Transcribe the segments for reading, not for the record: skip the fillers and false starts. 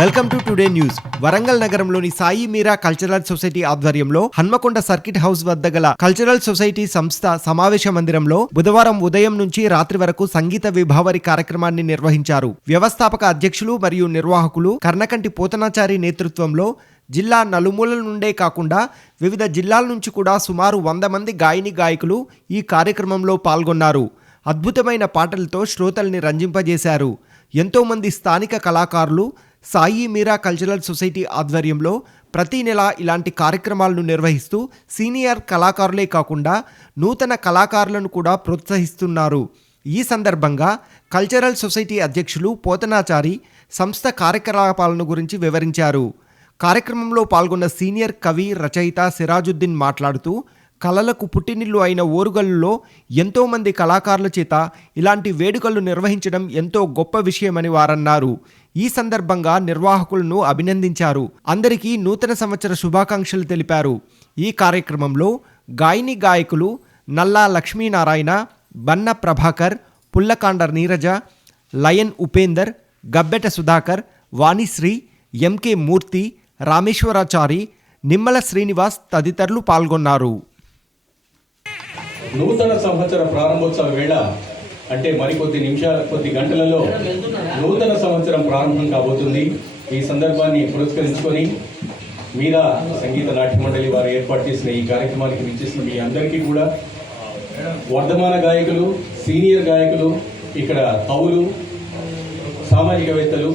Welcome to today news. Warangal నగరంలోని Sai Meera cultural society ఆధ్వర్యంలో Hanamkonda circuit house వద్ద గల కల్చరల్ సొసైటీ సంస్థ సమావేశ మందిరంలో బుధవారం ఉదయం నుంచి రాత్రి వరకు సంగీత విభావరి కార్యక్రమాన్ని నిర్వహించారు. వ్యవస్థాపక అధ్యక్షులు మరియు నిర్వాహకులు కర్ణకంటి పోతనాచారి నేతృత్వంలో జిల్లా నలుమూలల నుండే కాకుండా వివిధ జిల్లాల నుంచి కూడా సుమారు 100 మంది గాయని గాయకులు ఈ కార్యక్రమంలో పాల్గొన్నారు. అద్భుతమైన పాటలతో శ్రోతల్ని రంజింపజేశారు. ఎంతో మంది స్థానిక కళాకారులు సాయి మీరా కల్చరల్ సొసైటీ ఆధ్వర్యంలో ప్రతి నెల ఇలాంటి కార్యక్రమాలను నిర్వహిస్తూ సీనియర్ కళాకారులే కాకుండా నూతన కళాకారులను కూడా ప్రోత్సహిస్తున్నారు. ఈ సందర్భంగా కల్చరల్ సొసైటీ అధ్యక్షులు పోతనాచారి సంస్థ కార్యకలాపాలను గురించి వివరించారు. కార్యక్రమంలో పాల్గొన్న సీనియర్ కవి రచయిత సిరాజుద్దీన్ మాట్లాడుతూ కళలకు పుట్టినిల్లు అయిన ఓరుగల్లులో ఎంతోమంది కళాకారుల చేత ఇలాంటి వేడుకలు నిర్వహించడం ఎంతో గొప్ప విషయమని వారన్నారు. ఈ సందర్భంగా నిర్వాహకులను అభినందించారు. అందరికీ నూతన సంవత్సర శుభాకాంక్షలు తెలిపారు. ఈ కార్యక్రమంలో గాయని గాయకులు నల్లా లక్ష్మీనారాయణ, బన్న ప్రభాకర్, పుల్లకాండ నీరజ, లయన్ ఉపేందర్, గబ్బెట సుధాకర్, వాణిశ్రీ, ఎంకే మూర్తి, రామేశ్వరాచారి, నిమ్మల శ్రీనివాస్ తదితరులు పాల్గొన్నారు. నూతన సంవత్సర ప్రారంభోత్సవ వేళ అంటే కొద్ది గంటలలో నూతన సంవత్సరం ప్రారంభం కాబోతుంది. ఈ సందర్భాన్ని పురస్కరించుకొని మీరా సంగీత నాట్య మండలి వారు ఏర్పాటు చేసిన ఈ కార్యక్రమానికి విచ్చేసిన మీ అందరికీ కూడా వర్ధమాన గాయకులు, సీనియర్ గాయకులు, ఇక్కడ కవులు, సామాజికవేత్తలు,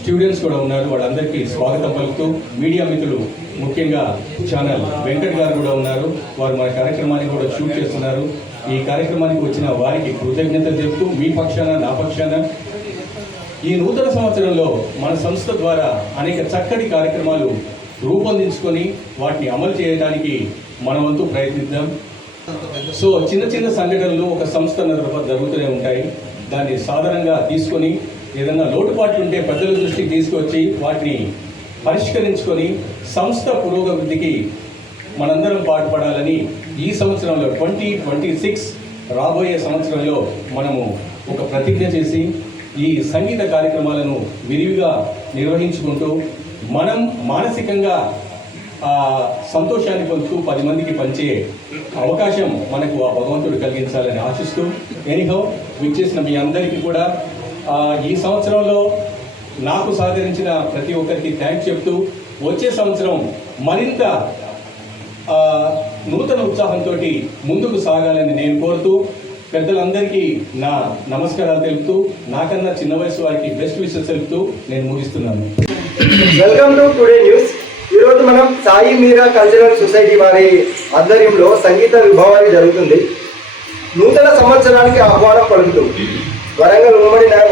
స్టూడెంట్స్ కూడా ఉన్నారు. వాళ్ళందరికీ స్వాగతం పలుకుతూ మీడియా మిత్రులు ముఖ్యంగా ఛానల్ వెంకట్ గారు కూడా ఉన్నారు. వారు మన కార్యక్రమాన్ని కూడా షూట్ చేస్తున్నారు. ఈ కార్యక్రమానికి వచ్చిన వారికి కృతజ్ఞతలు చెప్తూ మీ పక్షాన నా పక్షాన ఈ నూతన సంవత్సరంలో మన సంస్థ ద్వారా అనేక చక్కటి కార్యక్రమాలు రూపొందించుకొని వాటిని అమలు చేయడానికి మన వంతు ప్రయత్నిద్దాం. సో చిన్న చిన్న సంఘటనలు ఒక సంస్థ జరుగుతూనే ఉంటాయి. దాన్ని సాధారణంగా తీసుకొని ఏదైనా లోటుపాట్లు ఉంటే ప్రజల దృష్టికి తీసుకొచ్చి వాటిని పరిష్కరించుకొని సంస్థ పురోగతికి మనందరం పాటుపడాలని ఈ సంవత్సరంలో 2026 రాబోయే సంవత్సరంలో మనము ఒక ప్రతిజ్ఞ చేసి ఈ సంగీత కార్యక్రమాలను విరివిగా నిర్వహించుకుంటూ మనం మానసికంగా సంతోషాన్ని పొందుతూ 10 మందికి పంచే అవకాశం మనకు ఆ భగవంతుడు కలిగించాలని ఆశిస్తూ ఎనీహౌ విచ్చేసిన మీ అందరికీ కూడా ఈ సంవత్సరంలో నాకు సహకరించిన ప్రతి ఒక్కరికి థ్యాంక్స్ చెప్తూ వచ్చే సంవత్సరం మరింత నూతన ఉత్సాహంతో ముందుకు సాగాలని నేను కోరుతూ పెద్దలందరికీ నా నమస్కారాలు తెలుపుతూ నాకన్నా చిన్న వయసు వారికి బెస్ట్ విషెస్ తెలుపుతూ నేను ముగిస్తున్నాను. Welcome to today news. ఈరోజు మనం సాయి మీరా కల్చరల్ సొసైటీ వారి ఆధ్వర్యంలో సంగీత విభావరి జరుగుతుంది. నూతన సంవత్సరానికి ఆహ్వానం పలుకుతూ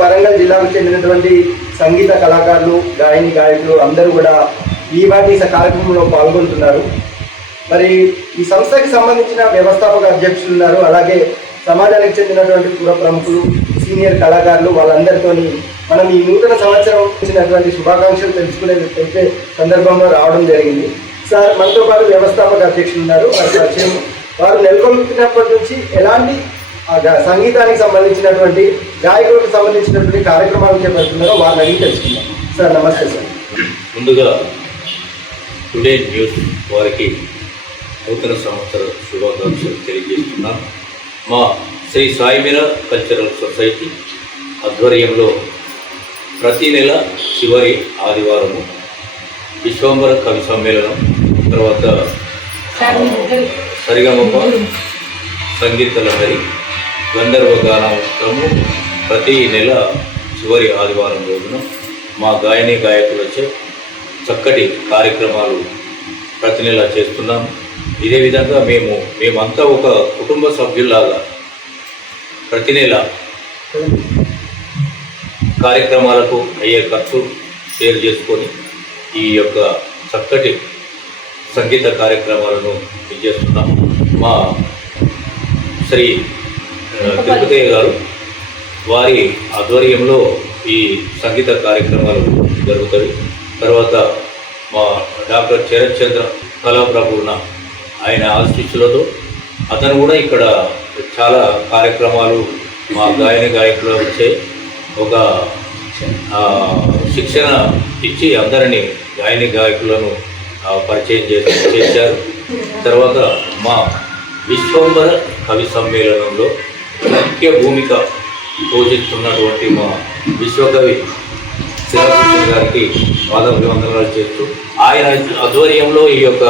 వరంగల్ జిల్లాకు చెందినటువంటి సంగీత కళాకారులు, గాయని గాయకులు అందరూ కూడా ఈ కార్యక్రమంలో పాల్గొంటున్నారు. మరి ఈ సంస్థకి సంబంధించిన వ్యవస్థాపక అధ్యక్షులు ఉన్నారు. అలాగే సమాజానికి చెందినటువంటి పూర్వ ప్రముఖులు, సీనియర్ కళాకారులు, వాళ్ళందరితో మనం ఈ నూతన సంవత్సరం ఇచ్చినటువంటి శుభాకాంక్షలు తెలిపే సందర్భంలో రావడం జరిగింది. సార్ మనతో పాటు వ్యవస్థాపక అధ్యక్షులు ఉన్నారు. వారు నెలకొల్పినప్పటి నుంచి ఎలాంటి సంగీతానికి సంబంధించినటువంటి గాయకులకు సంబంధించినటువంటి కార్యక్రమాలు చేపడుతున్నారో వారిని అడిగి తెలుసుకుందాం. సార్ నమస్తే సార్. ముందుగా టుడే న్యూస్ వారికి నూతన సంవత్సర శుభాకాంక్షలు తెలియజేస్తున్నాం. మా శ్రీ సాయి మీరా కల్చరల్ సొసైటీ ఆధ్వర్యంలో ప్రతి నెల చివరి ఆదివారము విశ్వంబర కవి సమ్మేళనం, తర్వాత సరిగమప సంగీత లహరి, గంధర్వ గానోత్సవము ప్రతి నెల చివరి ఆదివారం రోజున మా గాయని గాయకులచే చక్కటి కార్యక్రమాలు ప్రతి నెల చేస్తున్నాం. ఇదే విధంగా మేమంతా ఒక కుటుంబ సభ్యుల్లాగా ప్రతి నెల కార్యక్రమాలకు అయ్యే ఖర్చు షేర్ చేసుకొని ఈ యొక్క చక్కటి సంగీత కార్యక్రమాలను చేస్తున్నాం. మా శ్రీ తిరుపతయ్య గారు వారి ఆధ్వర్యంలో ఈ సంగీత కార్యక్రమాలు జరుగుతాయి. తర్వాత మా డాక్టర్ చరణ్ కళాప్రభువున ఆయన ఆశీస్సులతో అతను కూడా ఇక్కడ చాలా కార్యక్రమాలు మా గాయని గాయకులు వచ్చే ఒక శిక్షణ ఇచ్చి అందరినీ గాయని గాయకులను పరిచయం చేశారు. తర్వాత మా విశ్వంబర కవి సమ్మేళనంలో ముఖ్య భూమిక పోషిస్తున్నటువంటి మా విశ్వకవి శ్రీరామకృష్ణ గారికి పాదాభివందనాలు చేస్తూ ఆయన ఆధ్వర్యంలో ఈ యొక్క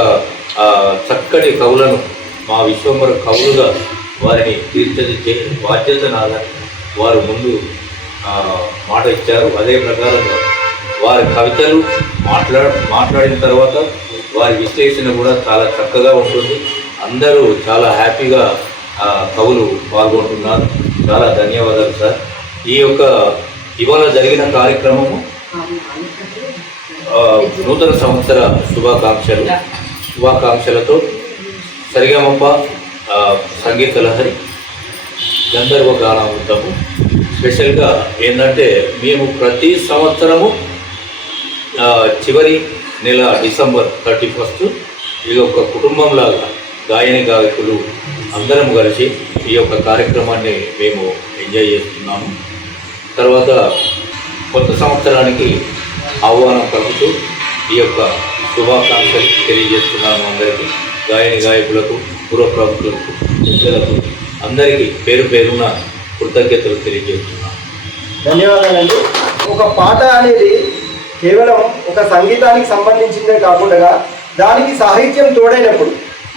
చక్కటి కవులను మా విశ్వంబర కవులుగా వారిని తీర్చిదిద్దే బాధ్యత నాదని వారు ముందు మాట ఇచ్చారు. అదే ప్రకారంగా వారి కవితలు మాట్లాడిన తర్వాత వారి విశ్లేషణ కూడా చాలా చక్కగా ఉంటుంది. అందరూ చాలా హ్యాపీగా కవులు పాల్గొంటున్నారు. చాలా ధన్యవాదాలు సార్. ఈ యొక్క ఇవాళ జరిగిన కార్యక్రమము నూతన సంవత్సర శుభాకాంక్షలతో సరిగమప సంగీత లహరి గంధర్వ గానామృతము స్పెషల్గా ఏంటంటే మేము ప్రతి సంవత్సరము చివరి నెల డిసెంబర్ 31 ఇది ఒక కుటుంబంలాగా గాయని గాయకులు అందరం కలిసి ఈ యొక్క కార్యక్రమాన్ని మేము ఎంజాయ్ చేస్తున్నాము. తర్వాత కొత్త సంవత్సరానికి ఆహ్వానం పలుకుతూ ఈ యొక్క శుభాకాంక్షలు తెలియజేస్తున్నాను అందరికీ, గాయని గాయకులకు, పూర్వ ప్రభుత్వులకు, పెద్దలకు అందరికీ పేరు పేరున కృతజ్ఞతలు తెలియజేస్తున్నాను. ధన్యవాదాలండి. ఒక పాట అనేది కేవలం ఒక సంగీతానికి సంబంధించిందే కాకుండా దానికి సాహిత్యం తోడైనప్పుడు,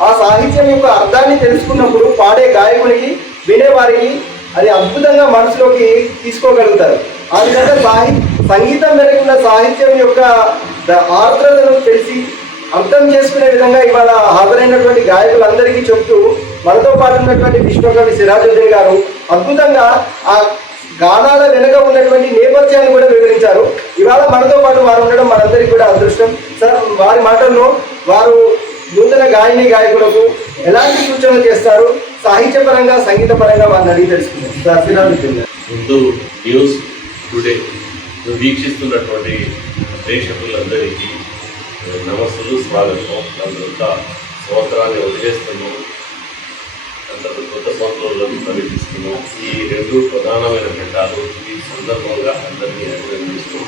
ఆ సాహిత్యం యొక్క అర్థాన్ని తెలుసుకున్నప్పుడు పాడే గాయకునికి, వినేవారికి అది అద్భుతంగా మనసులోకి తీసుకోగలుగుతారు. ఆ విధంగా సంగీతం వెనుకున్న సాహిత్యం యొక్క ఆర్ద్రతను తెలిసి అర్థం చేసుకునే విధంగా ఇవాళ హాజరైనటువంటి గాయకులందరికీ చెప్తూ మనతో పాటు ఉన్నటువంటి విశ్వకవి సిరాజుద్దీన్ గారు అద్భుతంగా ఆ గానాల వెనుక ఉన్నటువంటి నేపథ్యాన్ని కూడా వివరించారు. ఇవాళ మనతో పాటు వారు ఉండడం మనందరికీ కూడా అదృష్టం. సార్, వారి మాటల్లో వారు నూతన గాయని గాయకులకు ఎలాంటి సూచనలు చేస్తారు, సాహిత్యపరంగా సంగీతపరంగా వారిని అడిగి తెలుసుకున్నారు. సార్ సిరాజుద్దీన్ గారు. ముందు న్యూస్ టుడే వీక్షిస్తున్నటువంటి ప్రేక్షకులందరికీ నమస్సులు, స్వాగతం. అందరంతా సంవత్సరాన్ని వదిలేస్తున్నాం, అందరూ కొత్త సంవత్సరంలోకి ప్రవేశిస్తున్నాం. ఈ రెండు ప్రధానమైన ఘట్టాలు ఈ సందర్భంగా అందరినీ అభినందిస్తూ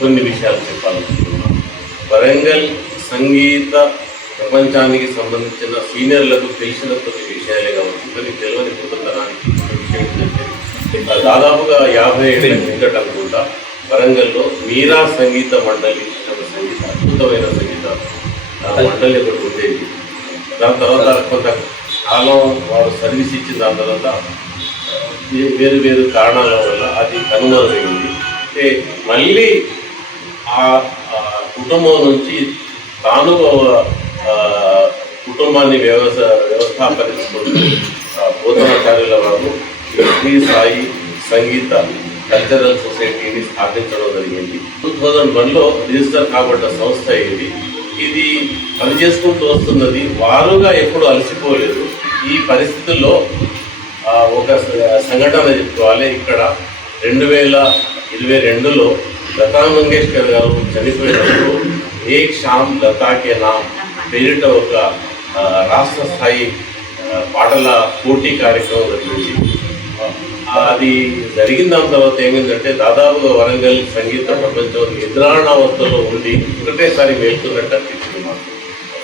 కొన్ని విషయాలు చెప్పాలనుకుంటున్నాం. వరంగల్ సంగీత ప్రపంచానికి సంబంధించిన సీనియర్లకు తెలిసిన కొన్ని విషయాలే కావచ్చు, కొన్ని తెలియని కొత్తతనానికి విషయం ఏంటంటే దాదాపుగా 50 ఏళ్ళ కిందట అనుకుంటా వరంగల్లో మీరా సంగీత మండలి ఒక సంగీత అద్భుతమైన సంగీత మండలి ఒకటి ఉండేది. దాని తర్వాత కొంతకాలం వారు సర్వీస్ ఇచ్చిన దాని తర్వాత వేరు వేరు కారణాల వల్ల అది కనుమరుగైంది. అంటే మళ్ళీ ఆ కుటుంబం నుంచి తాను కుటుంబాన్ని వ్యవస్థాపరించుకుంటూ బోధనాచార్యుల వారు శ్రీ సాయి సంగీత కల్చరల్ సొసైటీని స్థాపించడం జరిగింది. 2001లో రిజిస్టర్ కాబడ్డ సంస్థ ఇది పనిచేసుకుంటూ వస్తున్నది. వారుగా ఎప్పుడు అలసిపోలేదు. ఈ పరిస్థితుల్లో ఒక సంఘటన చెప్పుకోవాలి. ఇక్కడ 2022లో లతా మంగేష్కర్ గారు చనిపోయినప్పుడు ఏక్ షామ్ లతాకే నామ్ పేరిట ఒక రాష్ట్ర స్థాయి పాటల పోటీ కార్యక్రమం జరిగింది. అది జరిగిన దాని తర్వాత ఏమైందంటే దాదాపుగా వరంగల్ సంగీత ప్రపంచం నిద్రాణావస్థలో ఉండి ఒకటేసారి వెళ్తున్నట్టు అనిపించింది మాకు.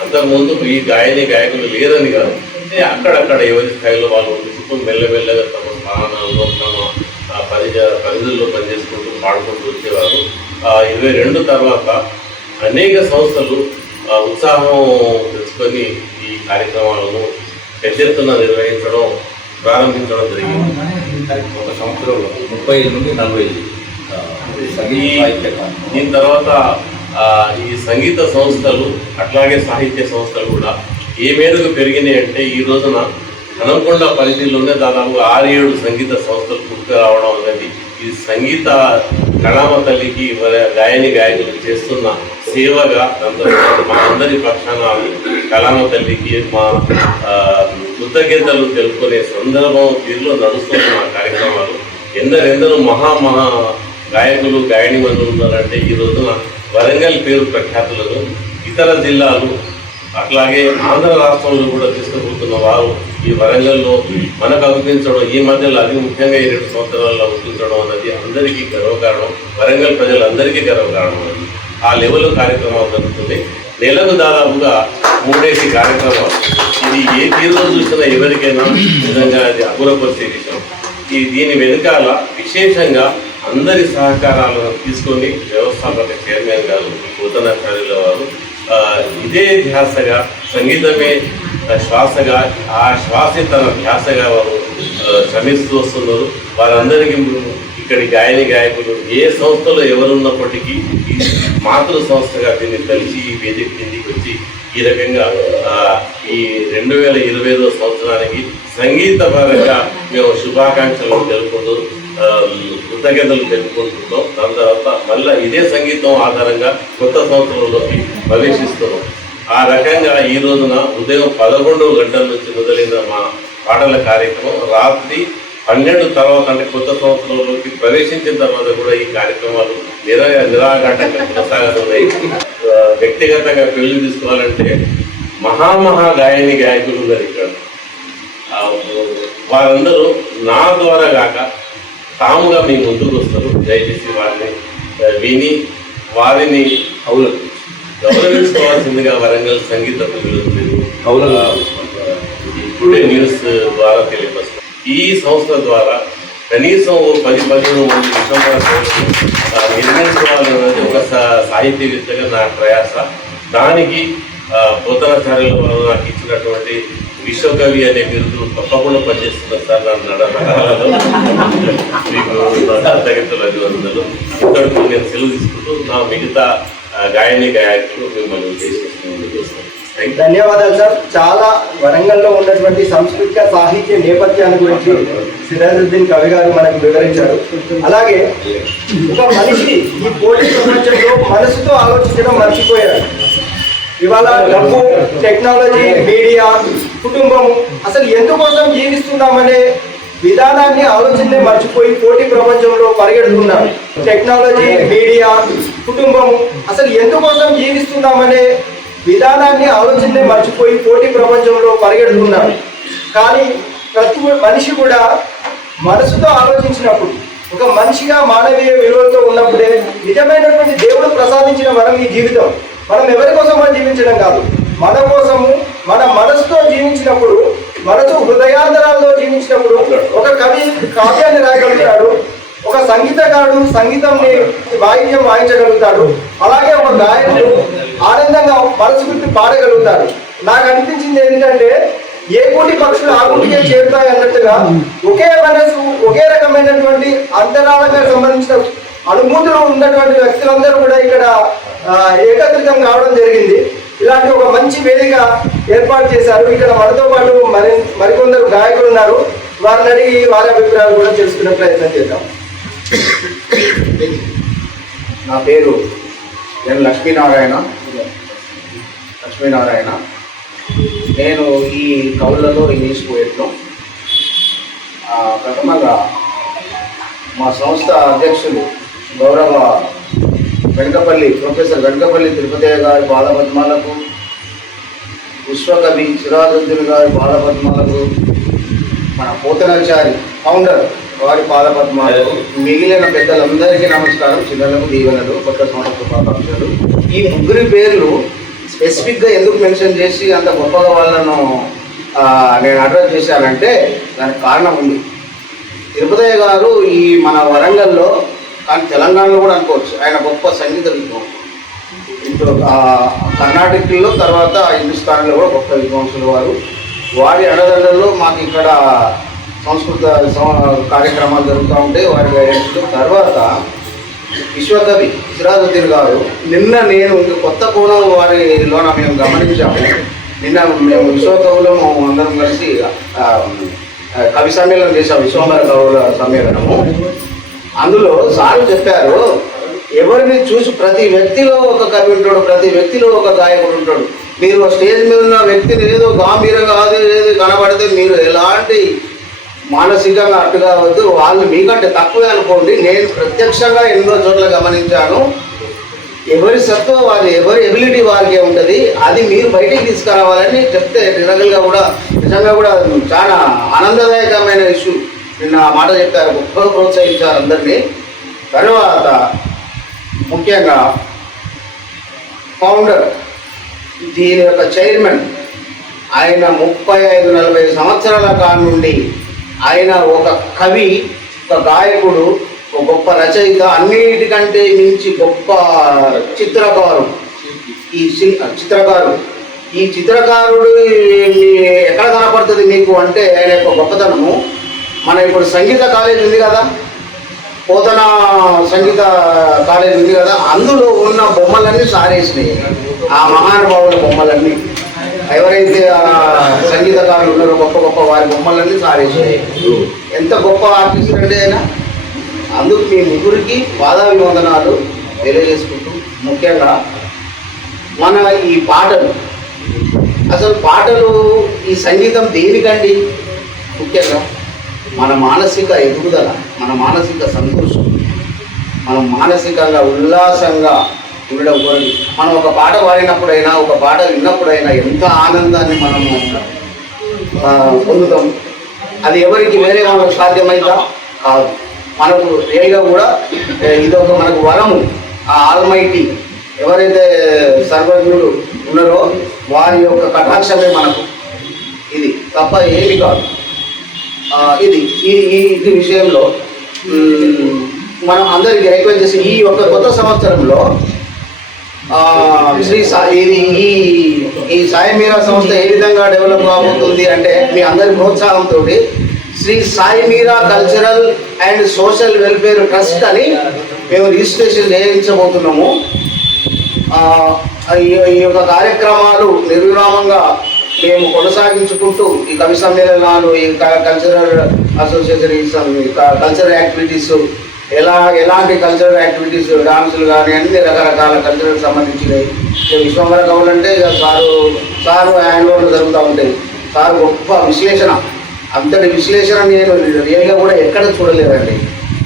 అంతకుముందు ఈ గాయకులు లేరని కాదు, అక్కడక్కడ ఎవరి స్థాయిలో వాళ్ళు ఉంచుతూ మెల్లమెల్లగా తమ స్థానాల్లో తమ పరిధుల్లో పనిచేసుకుంటూ పాడుకుంటూ వచ్చేవారు. 22 తర్వాత అనేక సంస్థలు ఉత్సాహం తెచ్చుకొని ఈ కార్యక్రమాలను పెద్ద ఎత్తున నిర్వహించడం ప్రారంభించడం జరిగింది. ఒక సంవత్సరంలో 35 నుండి 40 దీని తర్వాత ఈ సంగీత సంస్థలు అట్లాగే సాహిత్య సంస్థలు కూడా ఏ మేరకు పెరిగినాయి అంటే ఈ రోజున హనంకొండ పరిధిలోనే దాదాపు 6-7 సంగీత సంస్థలు పుట్టుకు రావడం అనేది ఈ సంగీత కళామ తల్లికి గాయని గాయకులకు చేస్తున్న సేవగా మా అందరి పక్షాన కళామ తల్లికి మా కృతజ్ఞతలు తెలుపుకునే సందర్భం తీరులో నడుస్తున్న కార్యక్రమాలు. ఎందరెందరూ మహా గాయకులు గాయని మందులు ఉన్నారంటే ఈ రోజున వరంగల్ పేరు ప్రఖ్యాతులను ఇతర జిల్లాలు అట్లాగే ఆంధ్ర రాష్ట్రంలో కూడా తీసుకుపోతున్న వారు ఈ వరంగల్లో మనకు అగుపించడం, ఈ మధ్యలో అది ముఖ్యంగా ఈ 2 సంవత్సరాల్లో అగుపించడం అన్నది అందరికీ గర్వకారణం, వరంగల్ ప్రజలందరికీ గర్వకారణం. అది ఆ లెవెల్ కార్యక్రమాలు జరుగుతుంది. నెలకు దాదాపుగా 3 కార్యక్రమాలు. ఇది ఏ తీరులో చూసినా ఎవరికైనా నిజంగా అది అగురపరిచే విషయం. దీని వెనుకాల విశేషంగా అందరి సహకారాలను తీసుకొని వ్యవస్థాపక చైర్మన్ గారు పోతనాచార్యుల వారు ఇదే ధ్యాసగా, సంగీతమే శ్వాసగా, ఆ శ్వాసే తన ధ్యాసగా వారు శ్రమిస్తూ వస్తున్నారు. వారందరికీ ఇక్కడి గాయకులు ఏ సంస్థలో ఎవరున్నప్పటికీ ఈ మాతృ సంస్థగా దీన్ని కలిసి ఈ వేదిక కిందికి వచ్చి ఈ రకంగా ఈ 2020 సంవత్సరానికి సంగీత పరంగా మేము శుభాకాంక్షలు తెలుపుకుంటూ కృతజ్ఞతలు తెలుపుకుంటున్నాం. దాని తర్వాత మళ్ళీ ఇదే సంగీతం ఆధారంగా కొత్త సంవత్సరంలోకి ప్రవేశిస్తున్నాం. ఆ రకంగా ఈ రోజున ఉదయం 11 గంటల నుంచి మొదలైన మా పాటల కార్యక్రమం రాత్రి 12 తర్వాత, అంటే కొత్త సంవత్సరంలోకి ప్రవేశించిన తర్వాత కూడా ఈ కార్యక్రమాలు నిరాఘాటంగా కొనసాగుతున్నాయి. వ్యక్తిగతంగా పెళ్లి తీసుకోవాలంటే మహా గాయకులు ఉన్నారు ఇక్కడ. వారందరూ నా ద్వారా కాక తాముగా మీ ముందుకు వస్తారు. దయచేసి వారిని విని వారిని గౌరవించుకోవాల్సిందిగా వరంగల్ సంగీత టుడే న్యూస్ ద్వారా తెలియపరుస్తారు. ఈ సంస్థ ద్వారా కనీసం 10-15 మంది నిర్మించుకోవాలన్నది ఒక సాహిత్యవేత్తగా నా ప్రయాస. దానికి పోతనాచార్యుల వారు నాకు ఇచ్చినటువంటి విశ్వకవి అనే బిరుదు తప్పకుండా పనిచేస్తున్నారు సార్. మీకు కృతజ్ఞతలు, అభివందనలు. ఇక్కడికి నేను సెలవు తీసుకుంటూ నా మిగతా గాయకులు మిమ్మల్ని ఉద్దేశిస్తున్నాను. ధన్యవాదాలు సార్. చాలా వరంగల్లో ఉన్నటువంటి సాంస్కృతిక సాహిత్య నేపథ్యాన్ని గురించి సిరాజుద్దీన్ కవి గారు మనకు వివరించారు. అలాగే ఒక మనిషి ఈ పోటీ ప్రపంచంలో మనసుతో ఆలోచించడం మర్చిపోయారు. ఇవాళ డబ్బు, టెక్నాలజీ, మీడియా, కుటుంబం అసలు ఎందుకోసం జీవిస్తున్నామనే విధానాన్ని ఆలోచనే మర్చిపోయి పోటీ ప్రపంచంలో పరిగెడుతున్నారు. టెక్నాలజీ, మీడియా, కుటుంబం అసలు ఎందుకోసం జీవిస్తున్నామనే విధానాన్ని ఆలోచనే మర్చిపోయి పోటీ ప్రపంచంలో పరిగెడుతున్నారు. కానీ ప్రతి మనిషి కూడా మనసుతో ఆలోచించినప్పుడు, ఒక మనిషిగా మానవీయ విలువలతో ఉన్నప్పుడే నిజమైనటువంటి దేవుడు ప్రసాదించిన వరం ఈ జీవితం. మనం ఎవరి కోసమో జీవించడం కాదు, మన కోసము మన మనసుతో జీవించినప్పుడు, మనసు హృదయాంతరాల్లో జీవించినప్పుడు ఒక కవి కావ్యాన్ని రాయగలుగుతాడు, ఒక సంగీతకారుడు సంగీతంని వాయిద్యం వాయించగలుగుతాడు, అలాగే ఒక గాయకుడు ఆనందంగా మనసు గుర్తి పాడగలుగుతాడు. నాకు అనిపించింది ఏంటంటే ఏ కూటి పక్షులు ఆ కూటికే చేరుతాయి అన్నట్టుగా ఒకే మనసు, ఒకే రకమైనటువంటి అంతరాళంగా సంబంధించిన అనుభూతులు ఉన్నటువంటి వ్యక్తులందరూ కూడా ఇక్కడ ఏకత్రితం కావడం జరిగింది. ఇలాంటి ఒక మంచి వేదిక ఏర్పాటు చేశారు. ఇక్కడ మనతో పాటు మరికొందరు గాయకులు ఉన్నారు. వారిని అడిగి వారి అభిప్రాయాలు కూడా తెలుసుకునే ప్రయత్నం చేద్దాం. నా పేరు ఎన్ లక్ష్మీనారాయణ. నేను ఈ కవులలో ఇంగ్లీష్ పోయట్లో ప్రథమంగా మా సంస్థ అధ్యక్షులు గౌరవ ప్రొఫెసర్ వెంకపల్లి తిరుపతయ్య గారి పాదపద్మాలకు, విశ్వకవి సిరాజుద్దీన్ గారి పాదపద్మాలకు, మన పోతనాచారి ఫౌండర్ వారి పాదపద్మాలకు, మిగిలిన పెద్దలందరికీ నమస్కారం, చిన్నలకు దీవెనలు, కొత్త సంవత్సర శుభాకాంక్షలు. ఈ ముగ్గురి పేర్లు స్పెసిఫిక్గా ఎందుకు మెన్షన్ చేసి అంత గొప్పగా వాళ్ళను నేను అడ్రస్ చేశానంటే దానికి కారణం ఉంది. తిరుపతయ్య గారు ఈ మన వరంగల్లో, కానీ తెలంగాణలో కూడా అనుకోవచ్చు, ఆయన గొప్ప సంగీత విద్వాంసులు. ఇప్పుడు కర్ణాటకలో తర్వాత హిందుస్థాన్లో కూడా గొప్ప విద్వాంసులు వారు. వారి అండదండల్లో మాకు ఇక్కడ సంస్కృత కార్యక్రమాలు జరుగుతూ ఉంటాయి. వారి గైడెన్స్లో తర్వాత విశ్వకవి సిరాజుద్దీన్ గారు నిన్న నేను కొత్త కోణం వారిలోన మేము గమనించాము. నిన్న మేము విశ్వకవులము అందరం కలిసి కవి సమ్మేళనం చేశాం, విశ్వంబర కవుల సమ్మేళనము. అందులో సార్ చెప్పారు, ఎవరిని చూసి ప్రతి వ్యక్తిలో ఒక కవి ఉంటాడు, ప్రతి వ్యక్తిలో ఒక గాయకుడు ఉంటాడు. మీరు స్టేజ్ మీద ఉన్న వ్యక్తిని ఏదో గాంభీరంగా ఏది కనబడితే మీరు ఎలాంటి మానసికంగా అట్టుగా వద్దు, వాళ్ళు మీకంటే తక్కువే అనుకోండి. నేను ప్రత్యక్షంగా ఎన్నో చోట్ల గమనించాను. ఎవరి సత్వ వారి ఎవరి ఎబిలిటీ వారికే ఉంటుంది. అది మీరు బయటికి తీసుకురావాలని చెప్తే నిజంగా కూడా చాలా ఆనందదాయకమైన ఇష్యూ. నిన్న ఆ మాట చెప్పారు, గొప్పగా ప్రోత్సహించారు అందరినీ. తర్వాత ముఖ్యంగా ఫౌండర్, దీని యొక్క చైర్మన్, ఆయన 35-40 సంవత్సరాల కాలం నుండి ఆయన ఒక కవి, ఒక గాయకుడు, ఒక గొప్ప రచయిత, అన్నిటికంటే మించి గొప్ప చిత్రకారుడు. ఈ చిత్రకారుడు ఎక్కడ కనపడుతుంది మీకు అంటే ఆయన యొక్క గొప్పతనము. మన ఇప్పుడు సంగీత కాలేజ్ ఉంది కదా, పోతన సంగీత కాలేజ్ ఉంది కదా, అందులో ఉన్న బొమ్మలన్నీ సారేసినాయి. ఆ మహానుభావుల బొమ్మలన్నీ ఎవరైతే ఆ సంగీతకారులు ఉన్నారో గొప్ప గొప్ప వారి బొమ్మలన్నీ సారేసినాయి. ఎంత గొప్ప ఆర్టిస్ట్ అంటే ఆయన. అందుకు మీ ముగ్గురికి పాదాభివందనాలు తెలియజేసుకుంటూ, ముఖ్యంగా మన ఈ పాటలు, అసలు పాటలు ఈ సంగీతం దేనికండి? ముఖ్యంగా మన మానసిక ఎదుగుదల, మన మానసిక సంతోషం, మనం మానసికంగా ఉల్లాసంగా ఉండడం కొరకు మనం ఒక పాట పాడినప్పుడైనా, ఒక పాట విన్నప్పుడైనా ఎంత ఆనందాన్ని మనము పొందుతాం. అది ఎవరికి వేరే మనకు సాధ్యమైందా? కాదు. మనకు రియల్గా కూడా ఇదొక మనకు వరము. ఆ ఆల్మైటీ ఎవరైతే సర్వజ్ఞుడు ఉన్నారో వారి యొక్క కటాక్షమే మనకు ఇది, తప్ప ఏమి కాదు. ఇది విషయంలో మనం అందరికీ రిక్వెస్ట్ చేసి ఈ యొక్క కొత్త సంవత్సరంలో ఈ సాయి మీరా సంస్థ ఏ విధంగా డెవలప్ కాబోతుంది అంటే మీ అందరి ప్రోత్సాహంతో Shri Sai Meera cultural and social welfare trust అని మేము రిజిస్ట్రేషన్ చేయించబోతున్నాము. ఈ యొక్క కార్యక్రమాలు నిర్విరామంగా మేము కొనసాగించుకుంటూ ఈ కవి సమ్మేళనాలు, ఈ కల్చరల్ అసోసియేషన్, కల్చరల్ యాక్టివిటీస్, ఎలాంటి కల్చరల్ యాక్టివిటీస్, డాన్సులు కానీ అన్ని రకరకాల కల్చరల్ సంబంధించినవి. విశ్వంబర కవులు అంటే ఇక సారు హ్యాండ్ఓవర్లు జరుగుతూ ఉంటాయి. సారు గొప్ప విశ్లేషణ, అంతటి విశ్లేషణ నేను రియల్గా కూడా ఎక్కడ చూడలేదండి.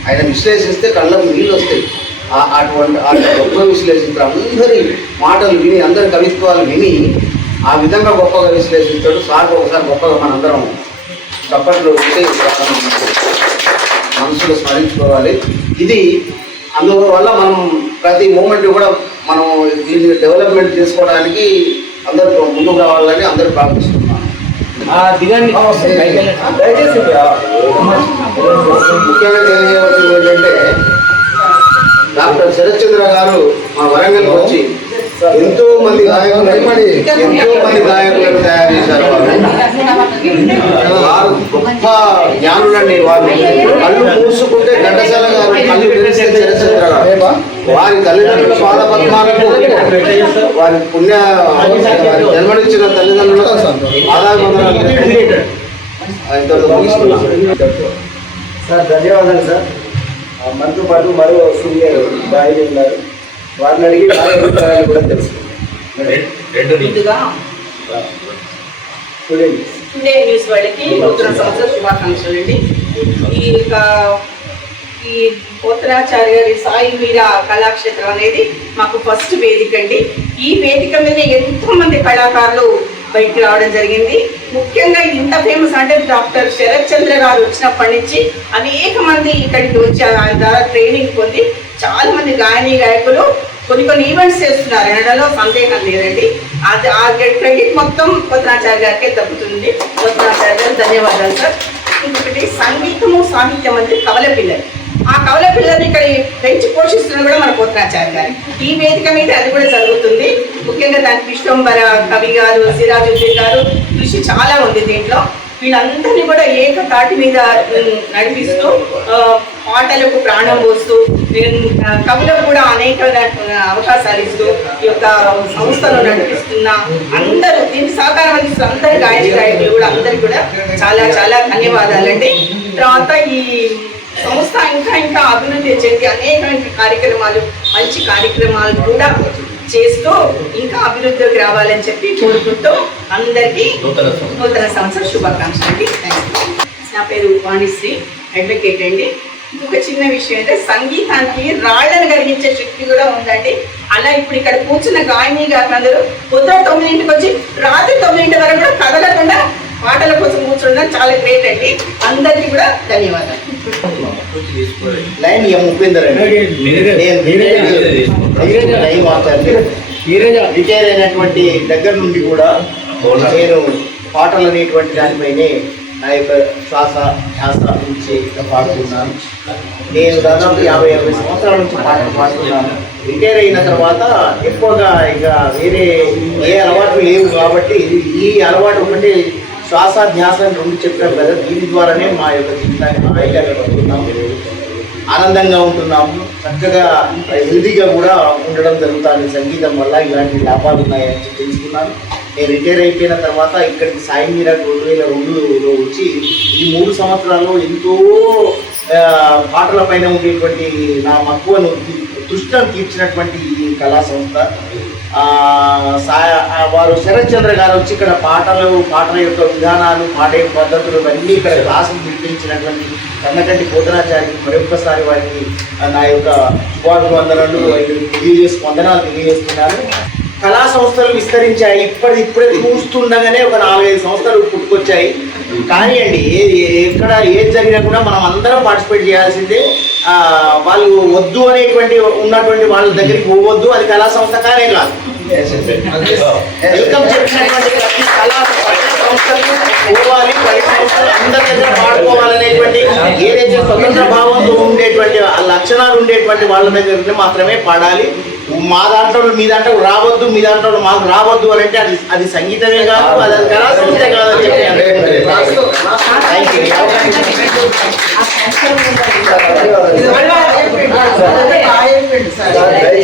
ఆయన విశ్లేషిస్తే కళ్ళకు నీళ్ళు వస్తాయి. అటువంటి గొప్ప విశ్లేషించారు. అందరి మాటలు విని, అందరి కవిత్వాలు విని ఆ విధంగా గొప్పగా విశ్లేషించాడు. సార్ ఒకసారి గొప్పగా మనందరం చప్పట్లు ఉంటే మనసులో స్మరించుకోవాలి. ఇది అందువల్ల మనం ప్రతి మూమెంట్ కూడా మనం దీన్ని డెవలప్మెంట్ చేసుకోవడానికి అందరూ ముందుకు రావాలని అందరూ ప్రార్థిస్తున్నాం. దయచేసి ముఖ్యంగా తెలియజేయవలసింది ఏంటంటే డాక్టర్ శరత్చంద్ర గారు మా వరంగల్కి వచ్చి ఎంతో మంది గాయకులను తయారు చేశారు. వారు గొప్ప జ్ఞానులండి. వారు కళ్ళు మూసుకుంటే ఘంటసాల గారు, కళ్ళు తెరిస్తే శరత్చంద్ర గారు. వారి తల్లిదండ్రుల పాద పద్మాలకు, వారి జన్మనిచ్చిన తల్లిదండ్రులకు పాదాభివందనాలు ముగిస్తున్నాం. సార్ ధన్యవాదాలు సార్. మనతో పాటు మరో సీనియర్ గాయకులు ఉన్నారు, వారిని అడిగి వారి అభిప్రాయాలు కూడా టుడే న్యూస్ వాళ్ళకి నూతన సంవత్సర శుభాకాంక్షలు అండి. ఈ పోతనాచార్య గారి సాయి మీరా కళాక్షేత్రం అనేది మాకు ఫస్ట్ వేదిక అండి. ఈ వేదిక మీద ఎంతో మంది కళాకారులు బయటకు రావడం జరిగింది. ముఖ్యంగా ఇంత ఫేమస్ అంటే డాక్టర్ శరత్ చంద్ర గారు వచ్చినప్పటి నుంచి అనేక మంది ఇక్కడికి వచ్చి ఆయన ద్వారా ట్రైనింగ్ పొంది చాలా మంది గాయకులు కొన్ని ఈవెంట్స్ చేస్తున్నారు అనడంలో సందేహం లేదండి. అది ఆ క్రెడిట్ మొత్తం పోతనాచార్య గారికే దక్కుతుంది. పోతనాచార్య గారు ధన్యవాదాలు సార్. ఇంకొకటి సంగీతము సాహిత్యం అంటే కవల పిల్లలు, ఆ కవల పిల్లల్ని ఇక్కడ పెంచి పోషిస్తున్న కూడా మన పోతనాచార్య గారు. ఈ వేదిక మీద అది కూడా జరుగుతుంది. ముఖ్యంగా దానికి విశ్వంబర కవి గారు, సిరాజుద్దీన్ గారు కృషి చాలా ఉంది దీంట్లో. వీళ్ళందరినీ కూడా ఏకతాటి మీద నడిపిస్తూ పాటలకు ప్రాణం పోస్తూ కవులకు కూడా అనేక అవకాశాలు ఇస్తూ ఈ యొక్క సంస్థను నడిపిస్తున్న అందరూ, దీనికి సహకారం అందిస్తున్న అందరి గాయకులు కూడా అందరికీ కూడా చాలా చాలా ధన్యవాదాలండి. తర్వాత ఈ సంస్థ ఇంకా అభివృద్ధి చెంది అనేక కార్యక్రమాలు, మంచి కార్యక్రమాలు కూడా చేస్తూ ఇంకా అభివృద్ధిలోకి రావాలని చెప్పి కోరుకుంటూ అందరికీ నూతన సంవత్సర శుభాకాంక్షలు అండి. Thank you. నా పేరు వాణిశ్రీ, అడ్వకేట్ అండి. ఇంకొక చిన్న విషయం అంటే సంగీతానికి రాళ్లను కలిగించే శక్తి కూడా ఉందండి. అలా ఇప్పుడు ఇక్కడ కూర్చున్న గాయని గారు అందరూ పొద్దున 9ంటికి వచ్చి రాత్రి 9ంటి వరకు కూడా కదలకుండా పాటల కోసం కూర్చుండడం చాలా గ్రేట్ అండి. అందరికీ కూడా ధన్యవాదాలు. లైన్ ఉపేందర్ రిటైర్ అయినటువంటి దగ్గర నుండి కూడా నేను పాటలు అనేటువంటి దానిపైనే నా యొక్క ధ్యాస నుంచి పాడుతున్నాను. నేను దాదాపు 50 సంవత్సరాల నుంచి పాటలు పాడుతున్నాను. రిటైర్ అయిన తర్వాత ఎక్కువగా ఇక వేరే ఏ అలవాట్లు లేవు కాబట్టి ఈ అలవాటు ఒకటి శ్వాస రెండు చెప్పారు కదా, దీని ద్వారానే మా యొక్క జీవితాన్ని హాయిగా గడుపుతున్నాము, ఆనందంగా ఉంటున్నాము, చక్కగా హెల్దీగా కూడా ఉండడం జరుగుతుంది. సంగీతం వల్ల ఇలాంటి లాభాలు ఉన్నాయని తెలుసుకున్నాను. నేను రిటైర్ అయిపోయిన తర్వాత ఇక్కడికి సాయి మీరా 2002లో వచ్చి ఈ 3 సంవత్సరాల్లో ఎంతో పాటల పైన ఉండేటువంటి నా మక్కువను దృష్టిని తీర్చినటువంటి ఈ కళా సంస్థ వారు శరత్ చంద్ర గారు వచ్చి ఇక్కడ పాటల యొక్క విధానాలు, పాట యొక్క పద్ధతులు అన్నీ ఇక్కడ క్లాసులు నిర్వహించినటువంటి కన్నకంటి పోతనాచారికి మరొక్కసారి వారికి నా యొక్క శుభాభివందనలు వందనాలు తెలియజేస్తున్నాను. కళా సంస్థలు విస్తరించాయి. ఇప్పుడే చూస్తుండగానే ఒక 4-5 సంస్థలు పుట్టుకొచ్చాయి. కానీ అండి ఎక్కడ ఏది జరిగినా కూడా మనం అందరం పార్టిసిపేట్ చేయాల్సిందే. వాళ్ళు వద్దు అనేటువంటి ఉన్నటువంటి వాళ్ళ దగ్గరికి పోవద్దు, అది కళా సంస్థ కానే కాదు. వెల్కమ్ చెప్పినటువంటి ప్రతి కళా సంస్థలు పోవాలి, ప్రతి సంస్థలు అందరి దగ్గర పాడుకోవాలనేటువంటి ఏదైతే స్వతంత్ర భావంతో ఉండేటువంటి లక్షణాలు ఉండేటువంటి వాళ్ళ దగ్గర మాత్రమే పాడాలి. మా దాంట్లో మీ దాంట్లో రావద్దు, మీ దాంట్లో మాకు రావద్దు అని అంటే అది సంగీతమే కాదు, అది కళా సంస్థే కాదని చెప్పి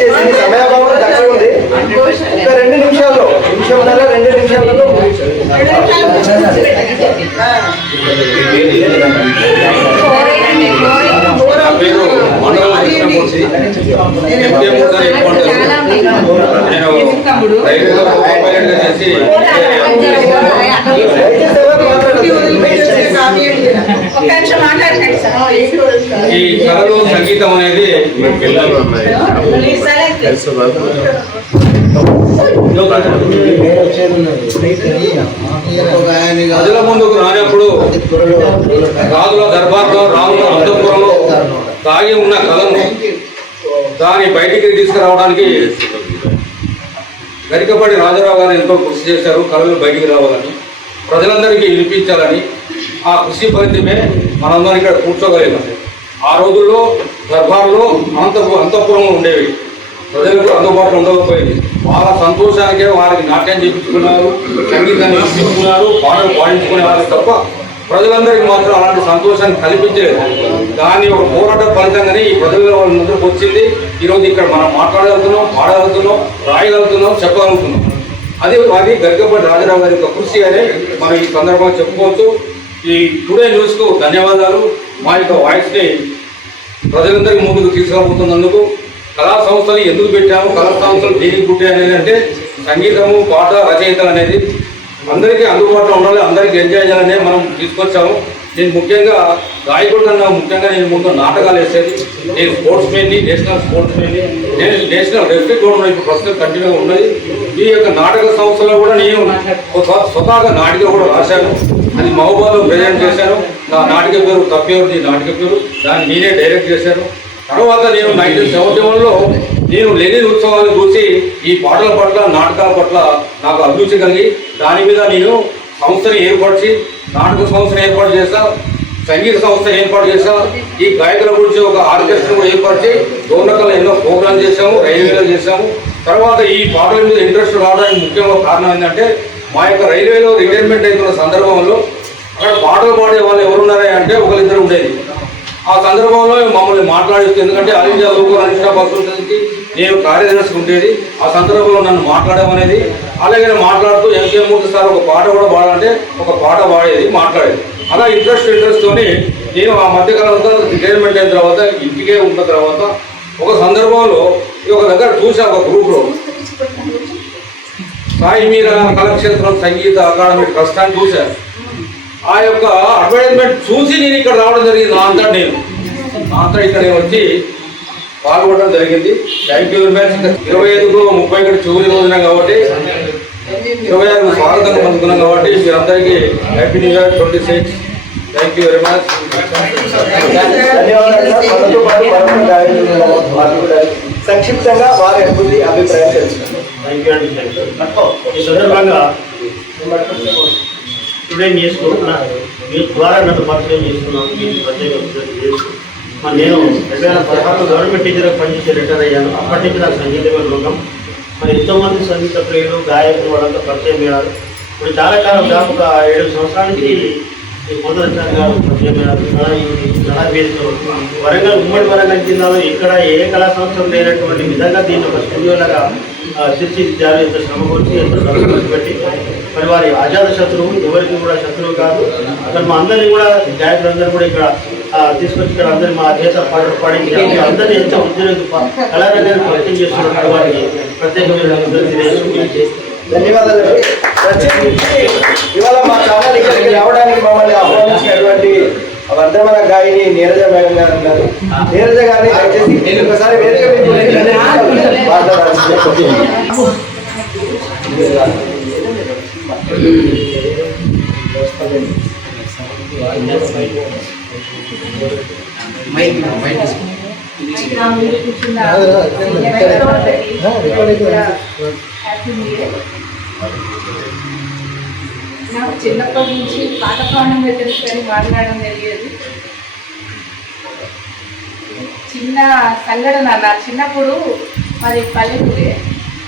దయచేసి సమయాభావం దగ్గర ఉంది. ఇంకా 2 నిమిషాల్లో 2 నిమిషాలలో ఈ కళలో సంగీతం అనేది ప్రజల ముందుకు రానప్పుడు రాజుల దర్బార్లో రాముల అంతఃపురంలో దాగి ఉన్న కళను దాన్ని బయటికి తీసుకురావడానికి గరికపాటి రాజారావు గారు ఎంతో కృషి చేశారు. కళలు బయటికి రావాలని, ప్రజలందరికీ వినిపించాలని. ఆ కృషి ఫలితమే మనందరం ఇక్కడ కూర్చోగలిగాం. ఆ రోజుల్లో దర్బార్లో అంతఃపురంలో ఉండేవి, ప్రజలకు అందుబాటులో ఉండకపోయింది. వాళ్ళ సంతోషానికే వారికి నాట్యం చేయించుకున్నారు, సంగీతాన్ని ఇచ్చుకున్నారు, పాటలు పాడించుకునే వారికి తప్ప ప్రజలందరికీ మాత్రం అలాంటి సంతోషాన్ని కల్పించలేదు. దాన్ని ఒక పోరాట ఫలితంగానే ఈ ప్రజల వాళ్ళ ముందుకు వచ్చింది. ఈరోజు ఇక్కడ మనం మాట్లాడగలుగుతున్నాం, పాడగలుగుతున్నాం, రాయగలుగుతున్నాం, చెప్పగలుగుతున్నాం. అది గరికపాటి రాజారావు గారి యొక్క కృషి అనే మనం ఈ సందర్భంగా చెప్పుకోవచ్చు. ఈ టుడే న్యూస్కు ధన్యవాదాలు. మా యొక్క వాయిస్ని ప్రజలందరికీ ముందుకు తీసుకురాబోతున్నందుకు. కళా సంస్థలు ఎందుకు పెట్టాము, కళా సంస్థలు దేనికి పుట్టాయి అనేది అంటే సంగీతము, పాట, రచయితలు అనేది అందరికీ అందుబాటులో ఉండాలి, అందరికీ ఎంజాయ్ చేయాలనే మనం తీసుకొచ్చాము. నేను ముఖ్యంగా గాయకుడు కన్నా ముఖ్యంగా నేను ముందు నాటకాలు వేసేది. నేను స్పోర్ట్స్ మెన్ని, నేషనల్ స్పోర్ట్స్ మెన్ని, నేను నేషనల్ రెఫ్రీ కూడా ఇప్పుడు ప్రస్తుతం కంటిన్యూగా ఉన్నది. ఈ యొక్క నాటక సంస్థలో కూడా నేను స్వతహాగా నాటిక కూడా రాశాను. అది మహబూబాలో ప్రజెంట్ చేశాను. నా నాటిక పేరు తప్పేవది నాటిక పేరు, దాన్ని నేనే డైరెక్ట్ చేశాను. తర్వాత నేను 1971లో నేను లెనిన్ ఉత్సవాలు చూసి ఈ పాటల పట్ల, నాటకాల పట్ల నాకు అభిరుచి కలిగి దాని మీద నేను సంస్థని ఏర్పరిచి నాటక సంస్థను ఏర్పాటు చేశా, సంగీత సంస్థను ఏర్పాటు చేశా. ఈ గాయకుల గురించి ఒక ఆర్కెస్ట్రా కూడా ఏర్పరిచి డోర్నకల్లో ఎన్నో ప్రోగ్రామ్ చేశాము, రైల్వేలో చేశాము. తర్వాత ఈ పాటల మీద ఇంట్రెస్ట్ రావడానికి ముఖ్యంగా కారణం ఏంటంటే మా యొక్క రైల్వేలో రిటైర్మెంట్ అవుతున్న సందర్భంలో అక్కడ పాటలు పాడే వాళ్ళు ఎవరున్నారా అంటే 1-2 ఉండేది. ఆ సందర్భంలో మమ్మల్ని మాట్లాడిస్తూ, ఎందుకంటే ఆల్ ఇండియా లోకల్ అనిష్టా బస్సుకి నేను కార్యదర్శి ఉండేది. ఆ సందర్భంలో నన్ను మాట్లాడమనేది. అలాగే మాట్లాడుతూ ఎంకే మూర్తి సార్ ఒక పాట కూడా పాడాలంటే ఒక పాట పాడేది, మాట్లాడేది. అలా ఇంట్రెస్ట్తోనే నేను ఆ మధ్యకాలంలో రిటైర్మెంట్ అయిన తర్వాత ఇంటికే ఉన్న తర్వాత ఒక సందర్భంలో ఒక దగ్గర చూసా, ఒక గ్రూప్లో సాయి మీరా కళాక్షేత్రం సంగీత అకాడమీ ట్రస్ట్ అని చూశాను. ఆ యొక్క అడ్వర్టైజ్మెంట్ చూసి నేను ఇక్కడ రావడం జరిగింది. నా అంతా నేను మాత్రం ఇక్కడ వచ్చి పాల్గొనడం జరిగింది. Thank you very much. 25కు 30 చివరి రోజున కాబట్టి 26కు స్వాగతం పలుకున్నాం కాబట్టి మీరందరికీ happy new year 26. Thank you very much. ధన్యవాదాలు సార్. మనతో పాటు మరొక గాయకులు వారు కూడా సంక్షిప్తంగా వారి అనుభూతి అభిప్రాయం తెలుసుకుంటాం. ఈ సందర్భంగా స్టూడెంట్ చేసుకుంటున్నా మీ ద్వారా నన్ను పరిచయం చేసుకున్నాను. మీకు ప్రత్యేక నేను 2016 గవర్నమెంట్ టీచర్గా పనిచేసి రిటైర్ అయ్యాను. అప్పటి నుంచి నాకు సంగీతమే లోకం. మరి ఎంతోమంది సంగీత ప్రియులు గాయకులు వాళ్ళంతా పరిచయం అయ్యారు. ఇప్పుడు చాలా కాలం దాకా ఒక 7 సంవత్సరానికి ఈ పోతరాచారి గారు పరిచయం అయ్యారు. వరంగల్ ఉమ్మడి వరంగల్ జిల్లాలో ఇక్కడ ఏ కళా సంవత్సరం లేనటువంటి విధంగా దీన్ని ఒక స్టూడియోలాగా తీర్చిదిద్దారు. ఎంత శ్రమకొచ్చి ఎంత ఖర్చు పెట్టి మరి వారి అజాత శత్రువు, ఎవరికి కూడా శత్రువు కాదు. అసలు మా అందరినీ కూడా గాయకులందరూ కూడా ఇక్కడ తీసుకొచ్చి ఇక్కడ అందరూ మా చేత పాడించి అందరినీ ఎంతో ఉద్యోగ కళారంగాన్ని పరిచయం చేస్తున్నారు. వారికి ప్రత్యేకమైన ధన్యవాదాలు. ప్రత్యేకించి ఇవాళ మా ఛానల్ ఇక్కడికి రావడానికి మమ్మల్ని ఆహ్వానించినటువంటి వర్ధమాన గాయని నీరజ మేడం గారు ఉన్నారు. నీరజ గారిని దయచేసి ఒకసారి వేదిక మీద మాట్లాడాల్సింది. నాకు చిన్నప్పటి నుంచి పాట పాడడం తెలుసు కానీ మాట్లాడడం తెలియదు. చిన్న సంఘటన, నా చిన్నప్పుడు మరి పల్లెటూరే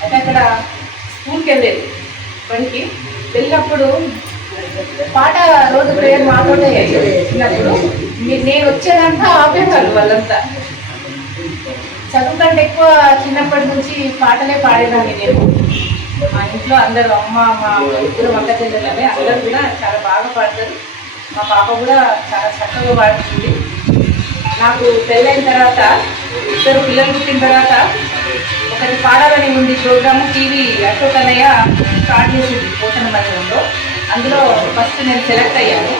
అయితే అక్కడ స్కూల్కి వెళ్ళేది. పనికి వెళ్ళినప్పుడు పాట రోజు ప్రేయర్ మాతోటే చిన్నప్పుడు నేను వచ్చేదంతా ఆపేవాళ్ళు వాళ్ళంతా. చదువు కంటే ఎక్కువ చిన్నప్పటి నుంచి పాటలే పాడేదాన్ని నేను. మా ఇంట్లో అందరూ అమ్మ, మా ఇద్దరు అక్క చెల్లెలనే అందరూ కూడా చాలా బాగా పాడతారు. మా పాప కూడా చాలా చక్కగా పాడుతుంది. నాకు పెళ్ళైన తర్వాత 2 పిల్లలు పుట్టిన తర్వాత ఒకటి పాడాలని ఉంది ప్రోగ్రాము. టీవీ అశోక్ అన్నయ్య స్టార్ట్ చేసింది పోషణ మందిరంలో. అందులో ఫస్ట్ నేను సెలెక్ట్ అయ్యాను.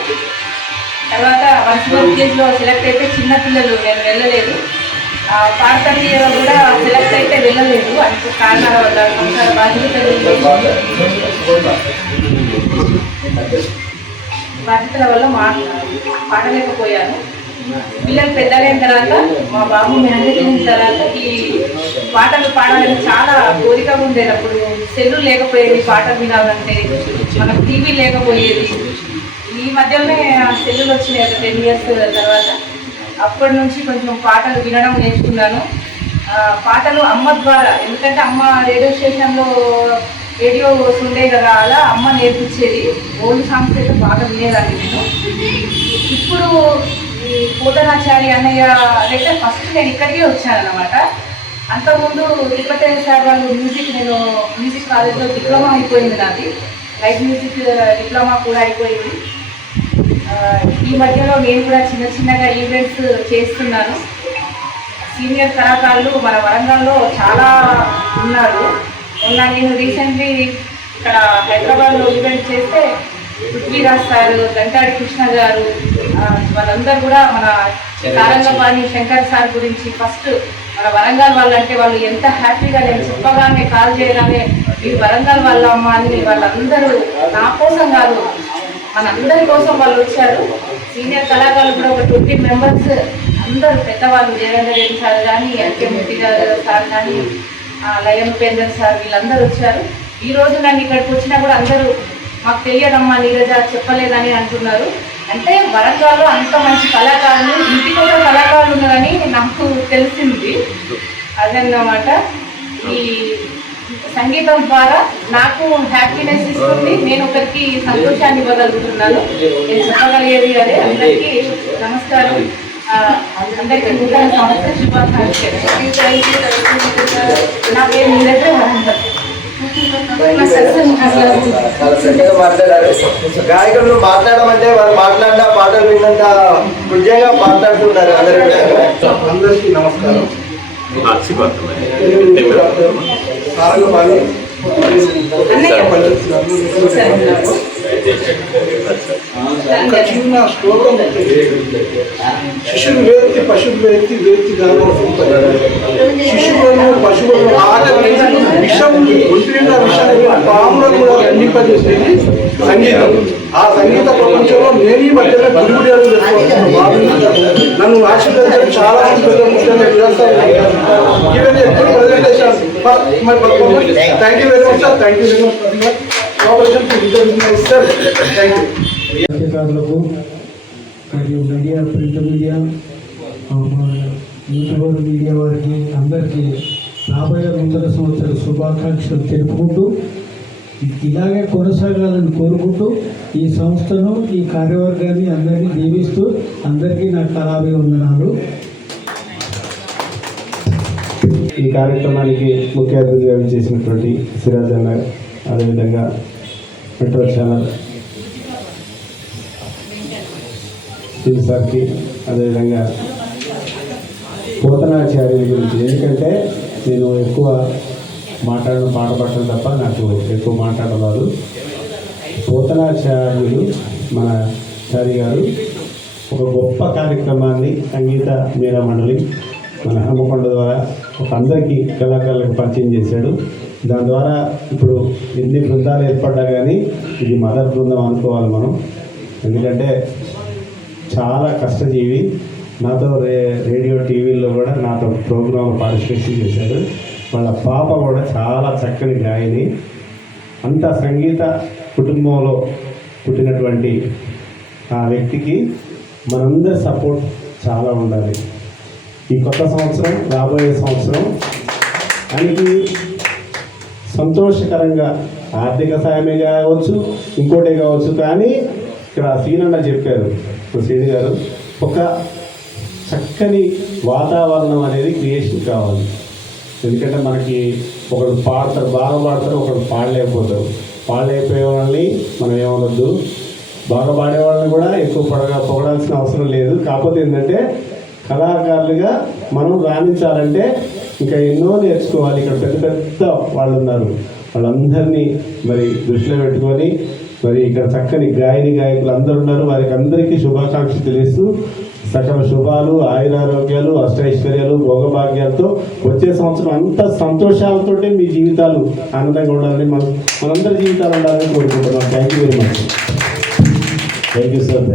తర్వాత 1 కేజీలో సెలెక్ట్ అయితే చిన్నపిల్లలు నేను వెళ్ళలేదు. పాడతీయలో కూడా సెలెక్ట్ అయితే వెళ్ళలేదు. అంటే కారణాల వల్ల సంసార బాధ్యతల వల్ల పాడలేకపోయాను. పిల్లలు పెద్దలైన తర్వాత మా బాబు మ్యారేజ్ అయిన తర్వాత ఈ పాటలు పాడాలని చాలా కోరిక ఉండేది. అప్పుడు సెల్లు లేకపోయేది, పాటలు వినాలంటే మనకు టీవీ లేకపోయేది. ఈ మధ్యలోనే సెల్లులు వచ్చినాయి ఒక 10 years తర్వాత. అప్పటి నుంచి కొంచెం పాటలు వినడం నేర్చుకున్నాను. పాటలు అమ్మ ద్వారా, ఎందుకంటే అమ్మ రేడియో స్టేషన్లో రేడియో ఉండే కదా, అలా అమ్మ నేర్పించేది. ఓల్డ్ సాంగ్స్ అయితే బాగా వినేదాన్ని నేను. ఇప్పుడు ఈ పోతనాచారి అన్నయ్య అయితే ఫస్ట్ నేను ఇక్కడికే వచ్చాను అనమాట. అంతకుముందు తిరుపతి సార్ వాళ్ళు నేను మ్యూజిక్ కాలేజ్లో డిప్లొమా అయిపోయింది నాది. లైట్ మ్యూజిక్ డిప్లొమా కూడా అయిపోయింది. ఈ మధ్యలో నేను కూడా చిన్నగా ఈవెంట్స్ చేస్తున్నాను. సీనియర్ కళాకారులు మన వరంగల్లో చాలా ఉన్నారు. మొన్న నేను రీసెంట్లీ ఇక్కడ హైదరాబాద్లో ఈవెంట్ చేస్తే పృథ్వీరాజ్ సార్, గంటాడి కృష్ణ గారు వాళ్ళందరూ కూడా మన సారంగపాణి శంకర్ సార్ గురించి ఫస్ట్ మన వరంగల్ వాళ్ళంటే వాళ్ళు ఎంత హ్యాపీగా, నేను చెప్పగానే కాల్ చేయగానే మీరు వరంగల్ వాళ్ళ అమ్మ అని వాళ్ళందరూ నా కోసం కాదు మనందరి కోసం వాళ్ళు వచ్చారు. సీనియర్ కళాకారులు కూడా ఒక 20 members అందరూ పెద్దవాళ్ళు, దేవేంద్ర రెడ్డి సార్ కానీ, ఎన్కే మూర్తి గారు సార్ కానీ, లయన్ ఉపేందర్ సార్ వీళ్ళందరూ వచ్చారు. ఈరోజు నన్ను ఇక్కడికి వచ్చినా కూడా అందరూ మాకు తెలియదమ్మా నీరజ చెప్పలేదని అంటున్నారు. అంటే వరంగల్లో అంత మంచి కళాకారులు, ఇంటికి కూడా కళాకారులు ఉన్నారని నాకు తెలిసింది. అదన్నమాట. ఈ సంగీతం ద్వారా నాకు హ్యాపీనెస్ ఇస్తుంది. నేను ఒకరికి సంతోషాన్ని ఇవ్వగలుగుతున్నాను. నేను చెప్పగలిగేది అదే. అందరికీ నమస్కారం. అందరికీ నూతన సంవత్సర శుభాకాంక్షలు. నా పేరు నీరజ వరంగల్. మాట్లాడారు. గాయకులు మాట్లాడమంటే వాళ్ళు మాట్లాడిన పాటలు విన్నంత హృదయంగా మాట్లాడుతున్నారు. అందరికీ నమస్కారం. అన్నయ్య ఒక చిన్న శ్లోకం ఉంటుంది. శిశువు వేత్తి పశువు వేత్తి వేత్తి శిశువులను పశువులను ఆకలి విషం ఒంటిన విషయాన్ని పాములను కూడా ఖండింపజేసేది సంగీతం. ఆ సంగీత ప్రపంచంలో నేను ఈ మధ్యలో గురువుడి నన్ను ఆశీర్వదించడం చాలా thank you very much sir. Thank you very much sir. Thank you. అధికారులకు మరియు media, print media, YouTuber media వారికి అందరికీ రాబోయే నూతన సంవత్సర శుభాకాంక్షలు తెలుపుకుంటూ ఇలాగే కొనసాగాలని కోరుకుంటూ ఈ సంస్థను, ఈ కార్యవర్గాన్ని అందరినీ దీవిస్తూ అందరికీ నా కళాభివందనాలు. ఈ కార్యక్రమానికి ముఖ్య అతిథిగా చేసినటువంటి సిరాజ్ అన్న, అదేవిధంగా మెట్రో ఛానల్ టీవీ సార్కి, అదేవిధంగా పోతనాచార్యుల గురించి, ఎందుకంటే నేను ఎక్కువ మాట్లాడడం పాట పట్టడం తప్ప నాకు ఎక్కువ మాట్లాడరాదు. పోతనాచార్యులు మన చారి గారు ఒక గొప్ప కార్యక్రమాన్ని సంగీత మీరా మండలి మన హనుమకొండ ద్వారా ఒక అందరికీ కళాకారులకు పరిచయం చేశాడు. దాని ద్వారా ఇప్పుడు ఎన్ని బృందాలు ఏర్పడ్డా కానీ ఇది మదర్ బృందం అనుకోవాలి మనం. ఎందుకంటే చాలా కష్టజీవి. నాతో రేడియో టీవీల్లో కూడా నాతో ప్రోగ్రామ్ పార్టిసిపేషన్ చేశాడు. వాళ్ళ పాప కూడా చాలా చక్కని గాయని. అంత సంగీత కుటుంబంలో పుట్టినటువంటి ఆ వ్యక్తికి మనందరి సపోర్ట్ చాలా ఉండాలి. ఈ కొత్త సంవత్సరం, రాబోయే సంవత్సరం ఆయనకి సంతోషకరంగా ఆర్థిక సాయమే కావచ్చు, ఇంకోటే కావచ్చు. కానీ ఇక్కడ సీనన్న చెప్పారు, శ్రీని గారు, ఒక చక్కని వాతావరణం అనేది క్రియేషన్ కావాలి. ఎందుకంటే మనకి ఒకరు పాడతారు, బాగా పాడతారు, ఒకరు పాడలేకపోతారు. పాడలేకపోయే వాళ్ళని మనం ఏమనొద్దు, బాగా పాడే వాళ్ళని కూడా ఎక్కువ పొగడాల్సిన అవసరం లేదు. కాకపోతే ఏంటంటే కళాకారులుగా మనం రాణించాలంటే ఇంకా ఎన్నో నేర్చుకోవాలి. ఇక్కడ పెద్ద పెద్ద వాళ్ళు ఉన్నారు, వాళ్ళందరినీ మరి దృష్టిలో పెట్టుకొని మరి ఇక్కడ చక్కని గాయకులు అందరూ ఉన్నారు. వారికి అందరికీ శుభాకాంక్షలు తెలియస్తూ సకల శుభాలు, ఆయురారోగ్యాలు, అష్టైశ్వర్యాలు, భోగభాగ్యాలతో వచ్చే సంవత్సరం అంత సంతోషాలతో మీ జీవితాలు ఆనందంగా ఉండాలని, మనందరి జీవితాలు ఉండాలని కోరుకుంటున్నాం. Thank you very much. Thank you sir.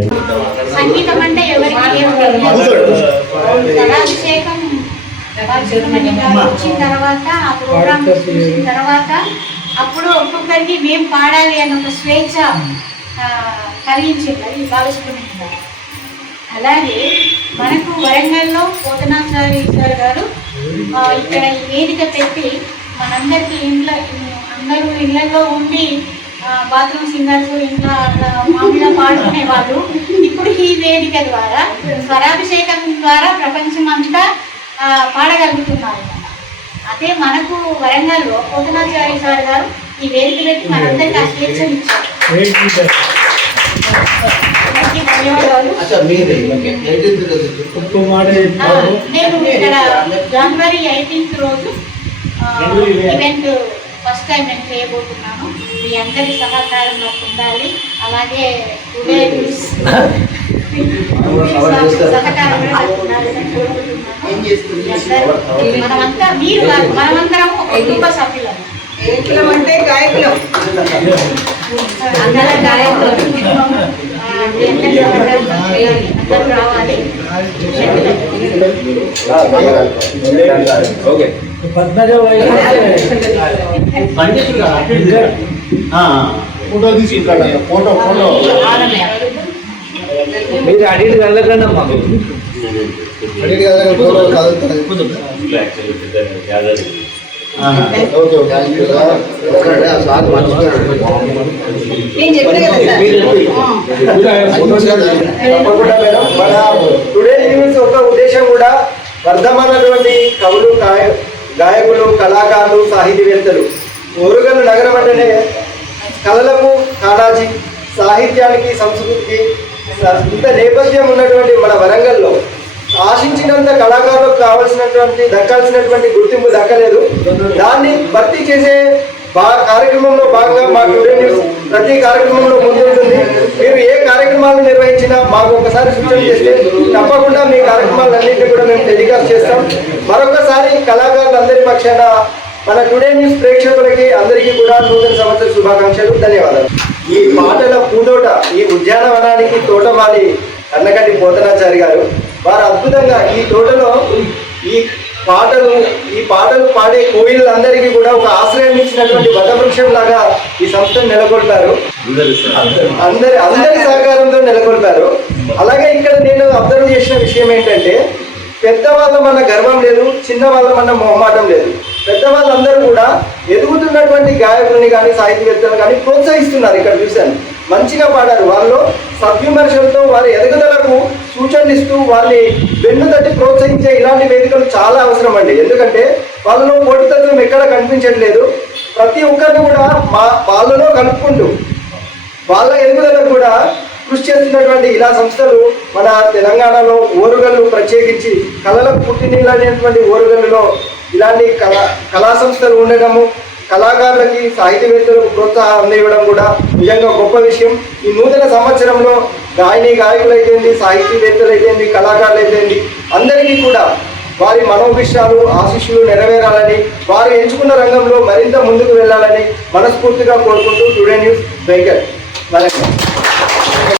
సంగీతం అంటే ఎవరికి అభిషేకం వచ్చిన తర్వాత, ఆ ప్రోగ్రామ్ చూసిన తర్వాత అప్పుడు ఒక్కొక్కరికి మేము పాడాలి అన్న ఒక స్వేచ్ఛ కలిగించింది. అది బాలసుబ్రహ్మణ్యం. అలాగే మనకు వరంగల్లో పోతనాచారి సార్ గారు ఇక్కడ ఈ వేదిక పెట్టి మనందరికీ అందరూ ఇళ్లలో ఉండి బాత్రూమ్ సింగర్స్ ఇంట్లో మామూలుగా పాడుకునే వాళ్ళు ఇప్పుడు ఈ వేదిక ద్వారా స్వరాభిషేకం ద్వారా ప్రపంచం అంతా పాడగలుగుతున్నారు. అదే మనకు వరంగల్లో పోతనాచారి సార్ గారు ఈ వేదిక పెట్టి మనందరికీ ఆ స్వేచ్ఛను ఇచ్చారు. నేను ఇక్కడ జనవరి 18th రోజు ఈవెంట్ ఫస్ట్ టైం నేను చేయబోతున్నాను. మీ అందరి సహకారం నాకు ఉండాలి. అలాగే ఉదయ న్యూస్ సహకారం కూడా నాకు ఉండాలని కోరుకుంటున్నాను. మనమంతా మీరు మనమందరం ఒక కుటుంబ సభ్యులం. ఎట్లా అంటే గాయకులం, అందరం గాయకులు రావాలి. ఫోటో తీసుకుంటాడు. ఫోటో మీరు అడిగి వెళ్ళకండి అమ్మా. టుడే న్యూస్ ఒక ఉద్దేశం కూడా వర్ధమానటువంటి కవులు, గాయకులు, కళాకారులు, సాహితీవేత్తలు. ఓరుగల్లు నగరం అంటేనే కళలకు, కాళాజీ, సాహిత్యానికి, సంస్కృతికి ఇంత నేపథ్యం ఉన్నటువంటి మన వరంగల్లో ఆశించినంత కళాకారులకు దక్కాల్సినటువంటి గుర్తింపు దక్కలేదు. దాన్ని భర్తీ చేసే కార్యక్రమంలో భాగంగా మా టుడే న్యూస్ ప్రతి కార్యక్రమంలో ముందుంటుంది. మీరు ఏ కార్యక్రమాలు నిర్వహించినా మాకు ఒకసారి సూచన చేస్తే తప్పకుండా మీ కార్యక్రమాలన్నింటినీ కూడా మేము టెలికాస్ట్ చేస్తాం. మరొకసారి కళాకారులందరి పక్షాన మన టుడే న్యూస్ ప్రేక్షకులకి అందరికీ కూడా నూతన సంవత్సర శుభాకాంక్షలు, ధన్యవాదాలు. ఈ పాటల పూదోట, ఈ ఉద్యానవనానికి తోటమాలి అన్నకంటి పోతనాచారి గారు, వారు అద్భుతంగా ఈ తోటలో ఈ పాటలు పాడే కోయిలందరికీ కూడా ఒక ఆశ్రయం ఇచ్చినటువంటి వటవృక్షం లాగా ఈ సంస్థను నెలకొల్పారు. అందరి సహకారంతో నెలకొల్పారు. అలాగే ఇక్కడ నేను అబ్జర్వ్ చేసిన విషయం ఏంటంటే, పెద్దవాళ్ళమన్న గర్వం లేదు, చిన్న వాళ్ళమన్న మొహమాటం లేదు. పెద్దవాళ్ళందరూ కూడా ఎదుగుతున్నటువంటి గాయకుల్ని కానీ సాహితీవేత్తలను కానీ ప్రోత్సహిస్తున్నారు. ఇక్కడ చూశాను, మంచిగా పాడారు. వాళ్ళు సద్విమర్శలతో వారి ఎదుగుదలకు సూచనలు ఇస్తూ వారిని వెన్ను తట్టి ప్రోత్సహించే ఇలాంటి వేదికలు చాలా అవసరం అండి. ఎందుకంటే వాళ్ళలో పోటీతత్వం ఎక్కడ కనిపించట్లేదు. ప్రతి ఒక్కరిని కూడా వాళ్ళలో కలుపుకుంటూ వాళ్ళ ఎదుగుదలకు కూడా కృషి చేస్తున్నటువంటి ఇలా సంస్థలు మన తెలంగాణలో ఓరుగల్లు, ప్రత్యేకించి కళలకు పుట్టినటువంటి ఓరుగల్లులో ఇలాంటి కళా సంస్థలు ఉండడము, కళాకారులకి సాహితీవేత్తలకు ప్రోత్సాహం అందివ్వడం కూడా నిజంగా గొప్ప విషయం. ఈ నూతన సంవత్సరంలో గాయకులైతేంది, సాహితీవేత్తలైతేంది, కళాకారులైతేంది అందరికీ కూడా వారి మనోభిష్టాలు, ఆశీస్సులు నెరవేరాలని, వారు ఎంచుకున్న రంగంలో మరింత ముందుకు వెళ్ళాలని మనస్ఫూర్తిగా కోరుకుంటూ టుడే న్యూస్ వెంకట్.